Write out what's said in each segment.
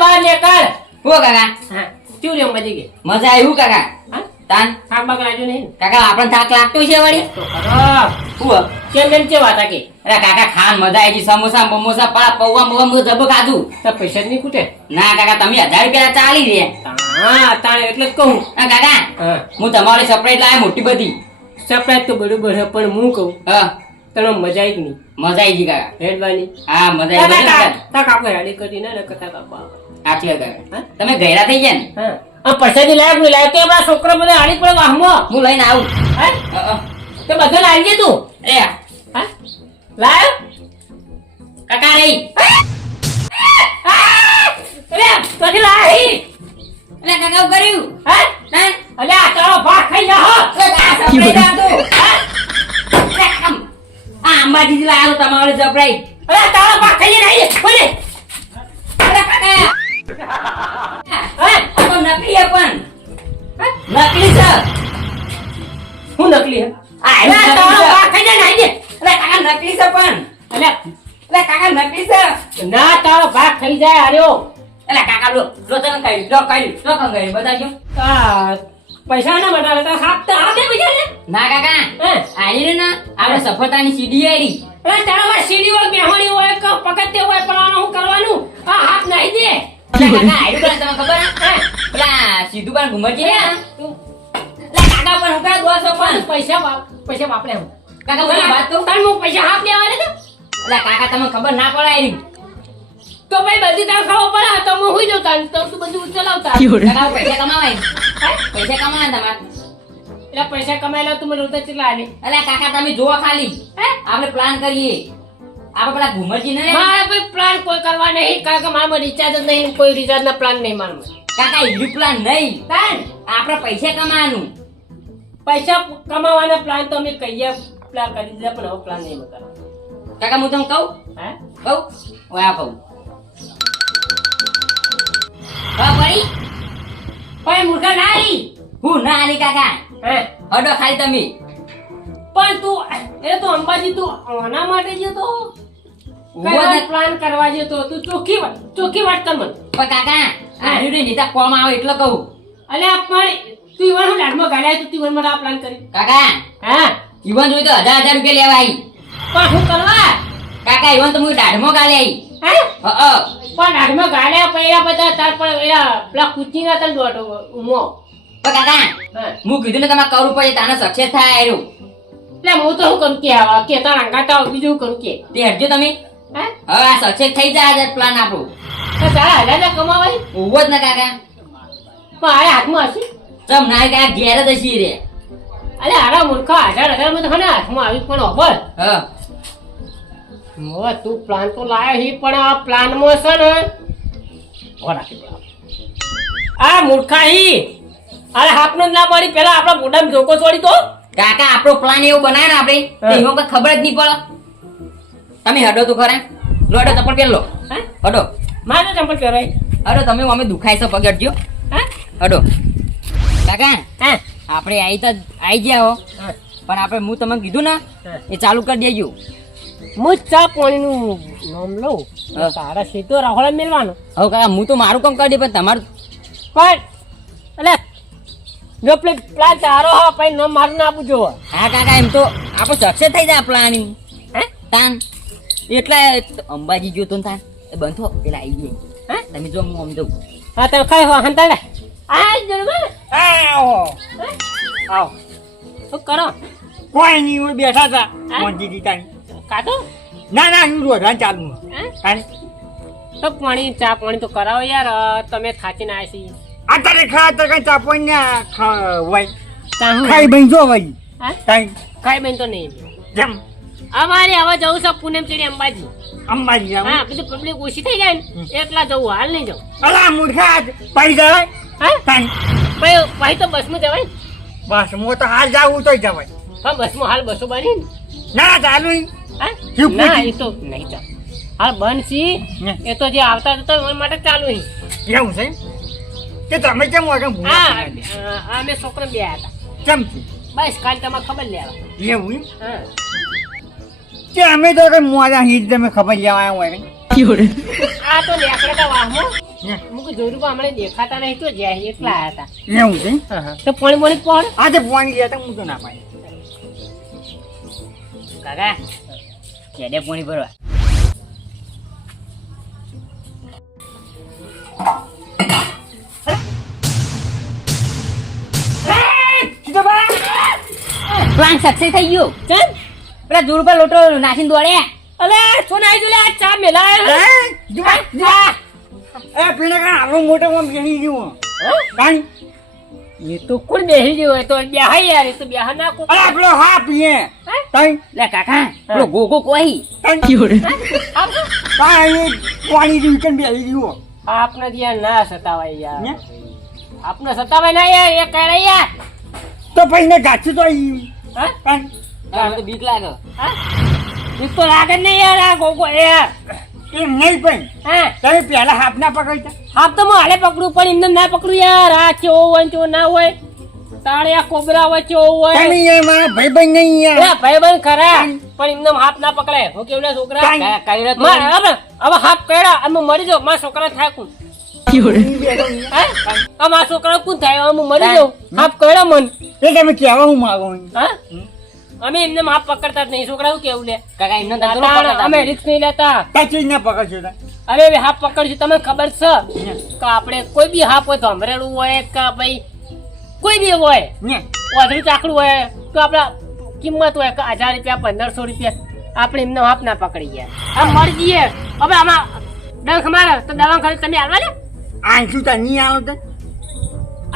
બહાર નીકળ હો કાકા હા ચૂ રે મજી ગઈ મજા આવી હું કાકા હા તાન થાક બાક લાગ્યો નહીં કાકા આપણને થાક લાગતો છે વળી તો ખરો. હું કેમ એમ કેવા હતા કે અરે કાકા ખાન મજા આવી સમોસા બમોસા પા પૌવા બૌવા બધું જબ ખાધું તો પૈસા નહીં ખૂટે ના કાકા તમે હજાર રૂપિયા ચાલી રહ્યા હા તાણે એટલે જ કહું હા કાકા હું તમારી સરપ્રાઈઝ લાવ્યા મોટી બધી સપ્રાઈટ તો બરોબર છે પણ હું કહું હા તને મજા આવી નહીં મજા આવી ગઈ કાકા હેડવાની હા મજા આવી ગઈ કાકા કાકા હેડી કરી ને કાકા આવે. સાચી વાત તમે ગયરા થઈ ગયા ને? આ પૈસાથી લાયક નહીં લાયક આપણા છોકરો બધા આડી પડે વાહમો હું લઈને આવું. તો બધું લાવી દે તું. એ લાવ કાકા રહી અરે પછી લાવી. એટલે કાકા હું કર્યું? હા? ના અલે આ તારો ભાગ ખાઈ જા હો. આ અંબાજી લાવ્યો તમારો જબરાઈ. અરે તારો ભાગ ખાઈ જા નકલી આ જા. કાકા નકલી છે પણ. અલે કાકા નકલી છે. ના તારો ભાગ થઈ જાય આર્યો. એટલે કાકા લો લો તને કઈ લો કઈ લો કહી બતાવજો. આ પૈસા ના બતાવે તો હાથ તો હાથે પૈસા ને ના કાકા. આલી ને ના આપણે સફળતાની સીડી આરી અરે તારો માં સીડી હોય બેહણી હોય કે પકડતે હોય પણ આનું હું કરવાનું? આ હાથ નાઈ દે. કાકા આઈ પણ તમને ખબર હે? પેલા સીધું પણ ઘુમરજી ને એટલે કાકા પણ હું કાંઈ દોસો પણ પૈસા વાપ પૈસા વાપરે હું. કાકા મને વાત કહું? તાર હું પૈસા હાથ લેવા ને એટલે કાકા તમને ખબર ના પડે તો ભાઈ બધી તાર ખાવા પડે તો હું હુઈ જતા તો તું બધું ચલાવતા? કાકા પૈસા કમાવાય. પૈસા કમાવાય તમારે? એટલે પૈસા કમાયેલા તું મને ઉતર ચલા આલે? એટલે કાકા તમે જોવો ખાલી. હે? આપણે પ્લાન કરીએ. આપણે પેલા ઘુમરજી નહીં મારે કોઈ પ્લાન કોઈ કરવા નહીં કારણ કે મારા રિચાર્જ જ નહીં કોઈ રિચાર્જ ના પ્લાન નહીં મારું કાકા એ પ્લાન નહીં. તાન? આપણે પૈસા કમાવાનું. પૈસા કમાવાના પ્લાન તો અમે કહીએ પ્લાન કરી દીધા પણ હવે પ્લાન નહીં કરવાનો કાકા હું તમને કહું? હે? કહું? વાહ કહું હા ભાઈ. ભાઈ મૂર્ખા ના આવી હું ના આલી કાકા. હે? હડો ખાલી તમે. પણ તું એ તો અંબાજી તું આના માટે જતો તો? પ્લાન કરવા જતો તું? ચોખ્ખી વાત ચોખ્ખી વાત કર મને. પણ કાકા આ હરીને નીતા કોમ આવે એટલે કહું. અલે આ પણ તું ઈવન હું લાડમાં ગાડ્યા તું ઈવન મારા પ્લાન કરી. કાકા હા? ઈવન જોઈ તો હજાર હજાર રૂપિયા લેવા આવી પણ હું કરવા? કાકા ઈવન તો હું? દાઢમાં ગાલે આવી હે. પણ લાડમાં ગાડ્યા પૈયા બધા તાર પણ એલા પેલા કુચીના તને દોડો ઉમો. પણ કાકા હા. કીધું ને તમારે કરવું પડે તાને સક્સેસ થાય આયરો. એટલે હું તો શું કરું કે આવા કે તારા અંગાતા બીજું કરું કે? તે હટજો તમે. હે? હવે આ થઈ જાય આજે પ્લાન આપો તો તારા હજાર હજાર કમાવાય? ઊભો જ ને કાકા. પણ આ હાથમાં હશે? ના કાકા ઘેર જ હસી રે. અરે હારા મૂર્ખા હજાર હજારમાં તો હને હાથમાં આવી પણ અભર હ. તું પ્લાન તો લાયો હી પણ આ પ્લાનમાં છે ને ઓ રાખી આ મૂર્ખા હી. અરે હાથનો ના પડી પેલા આપણા મોઢામાં જોકો છોડી તો. કાકા આપણો પ્લાન એવું બનાવે ને આપણે. એમાં કઈ ખબર જ નહીં પડે. તમે હડો તો ખરા. લો હડો ચપ્પલ પહેર લો. હે? હડો. મારે ચપ્પલ પહેરાય હડો તમે અમે દુખાય છો પગ હટજો હે? હડો. કાકા આપણે આવી તો આવી ગયા હો. પણ આપણે હું તમને કીધું ને એ ચાલુ કરી દેજો. હું ચા પાણીનું નામ લઉં. તારા સીધો રાહોળે મેળવાનો. હવે કાકા હું તો મારું કામ કરી દે પણ તમારું પણ એટલે જો પેલી પ્લાન તારો હા પછી નામ મારું ના આપું જોવો. હા કાકા એમ તો આપણે સક્સેસ થઈ જાય પ્લાન હે? તાન એટલે અંબાજી જોતો ને તાન એ બંધો પેલા આવી જાય હે? તમે જો હું આમ જઉં હા તમે ખાઈ હો હંતાડે. આ જણમાં આવો. આવો. શું કરો? કોઈ નહીં હું બેઠા હતા? મોંઘી તાણી કાતો? ના ના હું રોધા ચાલુ હે? તો પાણી ચા પાણી તો કરાવો યાર તમે થાચીને આવ્યા છીએ. આ તારે ખા તો કઈ ચાપોઈ ને હોય. ચા હું? ખાઈ બન જો ભાઈ. હે? ખાઈ બેન તો નહીં. જેમ અમારે હવે જવું છે પૂનમ ચડી અંબાજી. અંબાજી જાવ હા બીજું પબ્લિક ઓછી થઈ જાય ને. એટલા જવું હાલ નહીં જવું. અલા મૂર્ખા પડી જવાય હા? તાણી પછી તો બસમાં જવાય? ને બસ હું તો હાલ જાવું તો જવાય. હા બસમાં હાલ બસો બની ના ચાલુ ના એ તો નહીં ચાલ. હાલ બંધ એ તો જે આવતા જતા માટે ચાલુ એવું છે? કે તમે કેમ હા આ અમે છોકરા બે હતા. કેમ બસ કાલ તમારે ખબર લેવા. એવું? હા. કે અમે તો કઈ મોડા હીટ તમે ખબર લેવા આવ્યા હોય. આ તો લેકડા વાહમાં. મુક જોયું પણ હમણાં દેખાતા નહીં તો જ્યાં એકલા હતા એવું છે? હા, હા. તો પાણી પાણી તે પાણી ગયા તા હું તો ના પાડી. કાકા કેડે પોણી ભરવા? પ્લાન સક્સેસ થઈ ગયો. ચાલ. પેલા દૂર પર લોટો નાખીને દોડ્યા. અલે સોના આવી આ ચા મેલા હે? એ પીને કા આપણો મોટો માં બેસી ગયો કાંઈ? એ તો કોણ બેસી ગયો તો બેહા યાર એ તો બેહા ના કો અરે આપણો હા પીએ. તઈ લે કાકા પેલો ગોગો કોઈ? તઈ કાંઈ પાણી જેવું છે ને બેસી ગયો આપને ત્યાં ના સતાવાય યાર. આપને સતાવાય ના યાર એ કરે યાર. તો પછી ને ગાછું તો આવી હા? બીક લાગે. હા? બીક તો લાગે નહીં યાર આ ગોગો યાર. એમ નહીં પણ હા? તમે પહેલા હાથ ના પકડતા. હાફ તો હું હાલે પકડું પણ એમને ના પકડું યાર. આ કેવો હોય કેવો ના હોય. તાણે આ કોબરા હોય કેવો હોય. તમે યાર મારા ભાઈ ભાઈ નહીં યાર. ભાઈ બંધ ખરા પણ એમને હાફ ના પકડે. હું કેવું છોકરા? હવે હવે હાથ કર્યા અમે મરી જાવ મારા છોકરા થાય કોણ? આ મારા છોકરા કોણ થાય? અમે મરી જાઉં. હાફ કર્યા મન. એ તમે કહેવા હું માંગો હા? અમે એમને હાથ પકડતા જ નહીં. છોકરા શું કેવું લે? કાકા એમને અમે રિક્સ નહીં લેતા. પછી ના પકડશો અરે હવે હાફ પકડશું. તમને ખબર છે કે આપણે કોઈ બી હાફ હોય તો હમરેલું હોય કે ભાઈ કોઈ બી હોય ને ચાકડું હોય તો આપણા કિંમત હોય કે હજાર રૂપિયા પંદરસો રૂપિયા. આપણે એમને હાફ ના પકડી ગયા. આમ મરી જઈએ. હવે આમાં ડંખ મારે તો દવા ખર્ચ તમે હાલવા ને આંસુ તો નહીં આવતા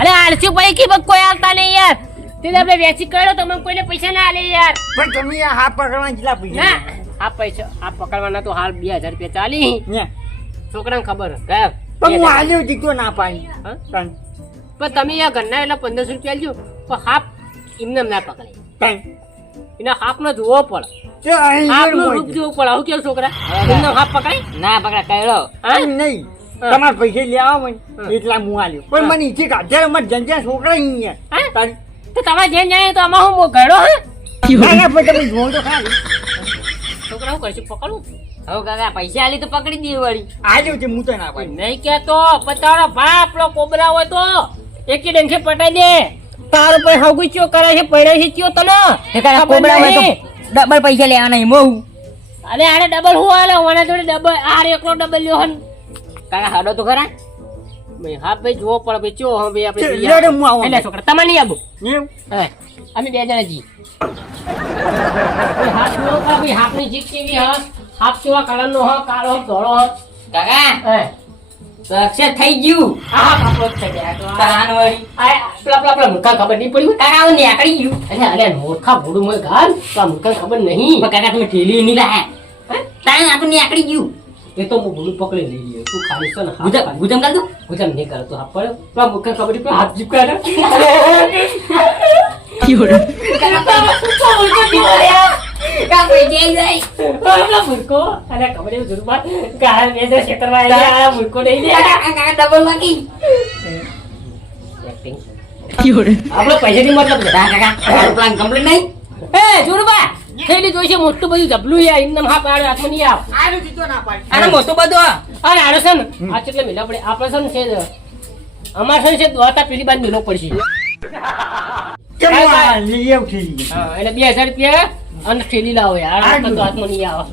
અરે આળસુ પૈકી કોઈ આવતા નહીં યાર. તે આપણે વેચી કર્યો તમે કોઈને પૈસા ના આલે યાર. પણ તમે આ હાથ પકડવા કેટલા પૈસા? આ પૈસા આ પકડવાના તો હાલ બે હજાર રૂપિયા ચાલી. છોકરાને ખબર ગયા પણ હું આલ્યો દીધો ના પાડી? પણ તમે યાર ઘરના એટલે પંદરસો રૂપિયા આલજો. પણ હાફ એમને ના પકડે કાંઈ? એના હાફ નો જોવો પડે. હાફનું રૂપ જોવું પડે. આવું કેવું છોકરા? એમનો હાફ પકડાય? ના પકડા હા? નહીં. તમારે પૈસા લેવા હોય. એટલા હું પણ. મને ઈચ્છે અમારે જંજા છોકરા તો તમારે જેમ જાય તો આમાં હું ઘડો હે? ના, ના, પણ તમે જોવો તો ખાલી. છોકરા હું કરશું? પકડું? હવે કાકા પૈસા આલી તો પકડી દઈએ વળી. હાલ્યો છે હું તો ના પાડી. નહીં કેતો પણ બાપ લો કોબરા હોય તો. એકી ડંખે પટાઈ દે. તારો પર હગું ચો કરે છે પડે છે ચો તને. કાકા કોબરા હોય તો ડબલ પૈસા લેવાના એમ અરે આને ડબલ હું આલે? ઓના જોડે ડબલ આ એકલો ડબલ લ્યો હન. કાકા હાડો તો ખરા. હા ભાઈ જોવો ભાઈ ચો હા ભાઈ આપણે હું આવું. એટલે છોકરા તમે નહીં આવો. એવું? અમે બે જણા જી હાથ ભાઈ હાથની જીત કેવી હ? હાથ કેવા કલરનો હ? કાળો હ? ધોળો હ? કાકા? હે. સક્સેસ થઈ ગયું. આ બે આ તો આ પેલા પેલા પેલા ખબર નહીં પડી તારા હું નીકળી ગયું. અરે અરે મૂર્ખા ભૂડું મોય ગાલ તો આ મૂર્ખા ખબર નહીં. કાકા તમે ઠેલી નહીં લાયા. તારા આ તો નીકળી ગયું. એ તો હું ભૂડું પકડી લઈ ગયો. તું ખાલી છે ને ગુજમ ગુજમ કર દો. ગુજમ નહીં કરો તો હાથ પડ્યો પણ મુખ્ય ખબર પર હાથ જીપકા ને આપડે પૈસા જાય મતલબ નહીં લે. કાકા. પૈસાથી મતલબ છે મોટું બધું જબલું યાર એમને હાથ પાડે આત્મ નહીં આવ. ના પાડી. આનો મોટો બધો અરે આડે છે ને? આ કેટલે મિલા પડે? આપણે છે ને છે અમારે છે ને છે દ્વારકા પેલી બાદ મિલો પડશે. કેમ આ? હા એટલે હજાર રૂપિયા અને થેલી લાવો યાર. આ તો હાથમાં નહીં આવે.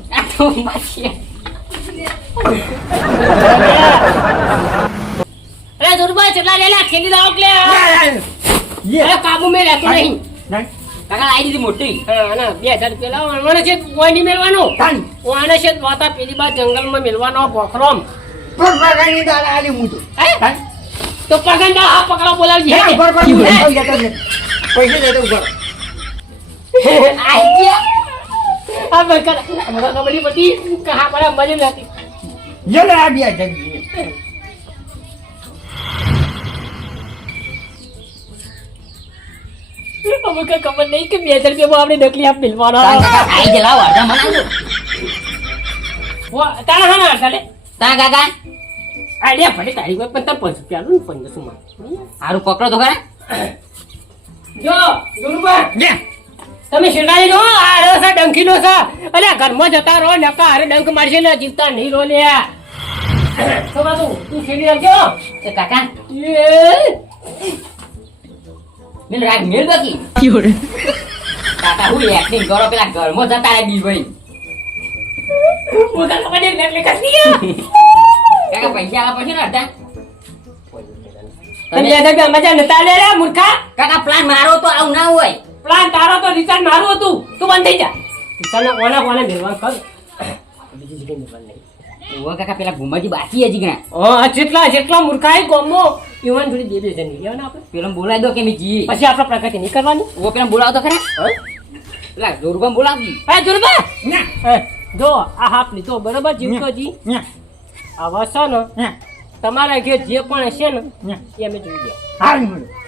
અરે જોરબા ચલા લેલા ખેલી લાવો કે યે. કાબુ મે રહેતો નહીં? કાકા આઈ દીધી મોટી. હા બે હજાર રૂપિયા લાવો. મને છે કોઈ નહીં મેળવાનો. ઓને છે દ્વારકા પેલી બાર જંગલમાં મેળવાનો પોખરોમ. પણ પગારની દાડા હાલી હું? તો. તો પગંડા હા પકડો બોલાવજી હે, આઈ ગયા. આ બકર મને ખબર નહીં પડતી કે મજે નથી. આ બે. અમુક ખબર નહીં કે બે હજાર રૂપિયામાં આપણે ડકલી આપ મિલવાનો. આઈ જલાવ અડધા મને વાહ, તારા હા ના ચાલે. તા કાકા. આઈડિયા ભલે તારી કોઈ પણ તાર પાંચ રૂપિયા નું પંદરસો માં હારું પકડો તો ખરા. જો ગુરુબા લે. તમે શેડાઈ જો આ રો સા ડંખી નો છે અરે ઘરમાં જતા રહો નકા હારે ડંખ મારશે ને જીવતા નહીં રો લે તો તું તું છેડી આવજો કાકા. એ. મેં રાગ મેળ બાકી. કાકા હું એક્ટિંગ કરો પેલા ઘરમાં જતા રહે બી ભાઈ. મોટા લોકોને લેટ લેખા દીયા કાકા પૈસા આલા પછી ને હતા તમે યાદ કે મજા નતા લે રે મૂર્ખા? કાકા પ્લાન મારો તો આવું ના હોય. પ્લાન તારો તો રિચાર્જ મારું હતું. તું બંધ થઈ જા. રિચાર્જ કોના કોને મેળવા કર. બીજી જગ્યાએ મેળવા નહીં ઓ કાકા પેલા ભૂમાજી બાકી હજી ઘણા. હા જેટલા જેટલા મૂર્ખાય ગોમો ઈવન થોડી બે બે જણ લેવાના આપણે. પેલા બોલાવી દો કે મેં જી પછી આપણે પ્રગતિ નહીં કરવાની. ઓ પેલા બોલાવ તો ખરા. પેલા જોરબા બોલાવી હા જુરબા જો આ હાફ લીધો બરોબર જીવકો જી આ વસો ને તમારા ઘેર જે પણ હશે ને એ અમે જોઈ ગયા. હાલ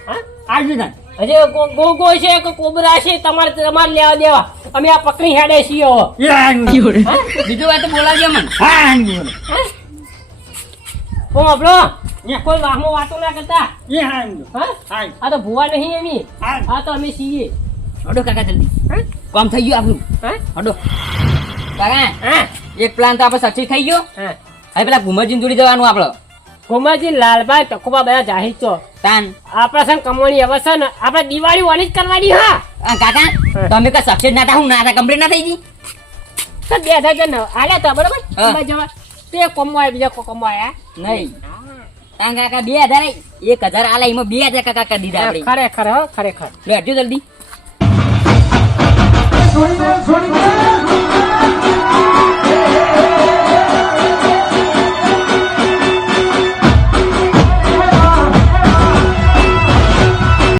હા? આવી તાન. હજી ગો- ગોગો છે કે કોબરા છે તમારે તમારે લેવા દેવા. અમે આ પકડી હેડે છીએ હવે. બીજું વાત તો બોલાવજો મને. હા, ઓ આપણો? કોઈ વાહમો વાતો ના કરતા? એ હા? આ તો ભુવા નહીં એમી હા આ તો અમે છીએ. હડો કાકા જલ્દી. હા? કામ થઈ ગયું આપણું. હડો. કાકા હા? એક પ્લાન તો આપણે સચિત થઈ ગયો. હા. હવે પેલા ભૂમરજી જોડી જવાનું આપણે કોમાજી લાલભાઈ તકોબા બધા જાહેર છો તાન આપણા છે ને કમવાની હવે છે ને આપણે દિવાળી ઓની જ કરવાની હા કાકા તમે કઈ સક્સેસ ના હું ના કમ્પ્લીટ ના થઈ ગઈ તો બે હજાર જણ આલે તો બરોબર. જવા તે કમવાય બીજા કમો કમવાયા નહીં તાન કાકા બે હજાર એક હજાર આલા એમાં બે હજાર કાકા કરી દીધા આપણે ખરેખર હો ખરેખર બેઠજો જલ્દી